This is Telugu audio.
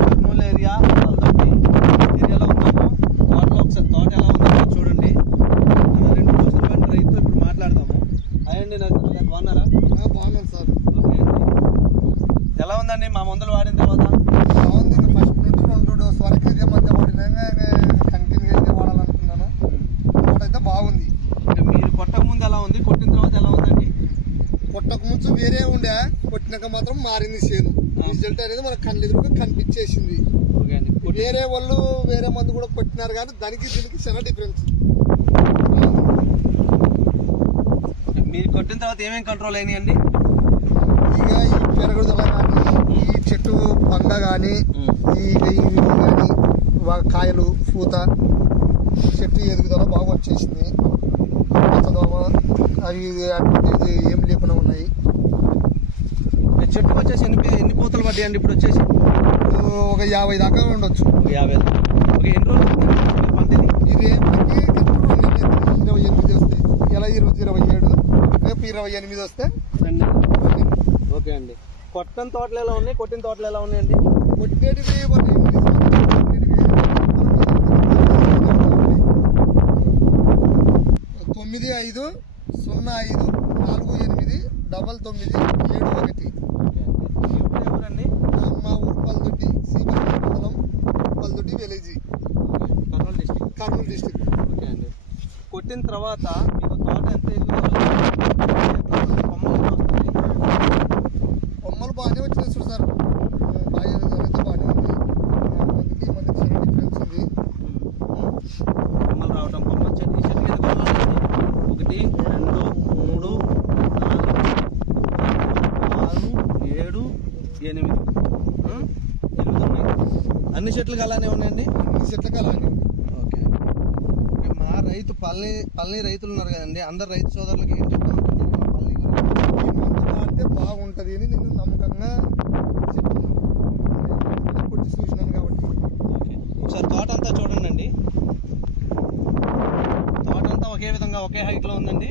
కర్నూలు ఏరియా తోటలో ఒకసారి తోట ఎలా ఉందో చూడండి రెండు రోజులు ఇప్పుడు మాట్లాడదాము బాగున్నారా సార్ ఓకే ఎలా ఉందండి మా మందులు వాడిన తర్వాత బాగుంది డోస్ తోట అయితే బాగుంది మీరు కొట్టక ముందు ఎలా ఉంది కొట్టిన తర్వాత ఎలా ఉందండి? కొట్టక ముందు వేరే ఉండే కొట్టినాక మాత్రం మారింది చేను. రిజల్ట్ అనేది మనకు కళ్ళు ఎదురుగా కనిపించేసింది. వేరే వాళ్ళు వేరే మందు కూడా కొట్టినారు కానీ దానికి దీనికి చాలా డిఫరెన్స్ మీరు కొట్టిన తర్వాత ఏమేమి కంట్రోల్ అయినాయండి ఇక ఈ పెరుగుదల కానీ ఈ చెట్టు పంగ కానీ ఈ ఇవి కానీ కాయలు పూత చెట్టు ఎదుగుదల బాగా వచ్చేసింది. అవి అటువంటిది ఏం లేకుండా ఉన్నాయి. చెట్టుకు వచ్చేసి ఎన్ని ఎన్ని పూతలు పడ్డాయండి ఇప్పుడు వచ్చేసి? ఒక యాభై దాకా ఉండొచ్చు. ఒక యాభై ఓకే ఎన్ని రోజులు పంట ఇది? నెలలు ఇరవై ఎనిమిది వస్తాయి. ఇలా ఈరోజు ఇరవై ఏడు రేపు ఇరవై ఎనిమిది వస్తే. ఓకే. అండి. కొట్టని తోటలు ఎలా ఉన్నాయి? కొట్టిన తోటలు ఎలా ఉన్నాయండి? కొట్టేటివి తొమ్మిది ఐదు సున్నా ఐదు నాలుగు ఎనిమిది డబల్ తొమ్మిది ఏడు ఒకటి. ఎవరండి మా ఊరు పల్దొడ్డి మండలం Paldoddi village. Kurnool district. Kurnool district. Okay అండి. కొట్టిన తర్వాత మీకు తోట ఎంత? కొమ్మలు బాగానే వచ్చినాయి చూడు సార్. బాగా ఎదుగుదల బాగానే ఉంది. మందికి ఈ మందికి చాలా డిఫరెన్స్ ఉంది. కొమ్మలు రావటం కొమ్మలు చెట్టు ఈ చెట్టు మీద కొమ్మలు ఉన్నాయి. ఒకటి రెండు మూడు నాలుగు ఆరు ఏడు ఎనిమిది? ఎనిమిది ఉన్నాయి అన్ని చెట్లకు అలానే ఉన్నాయండి? ఈ చెట్లకి అలానే ఓకే. ఓకే, మా రైతు పల్లి పల్లి రైతులు ఉన్నారు కదండి అందరు రైతు సోదరులకి ఏం చెప్తా పల్లి గురించి. వాడితే బాగుంటుంది అని నేను నమ్మకంగా చెప్తున్నాను కొట్టి చూసినాను కాబట్టి. ఓకే. ఒకసారి తోట అంతా చూడండి తోట అంతా ఒకే విధంగా ఒకే హైట్లో ఉందండి.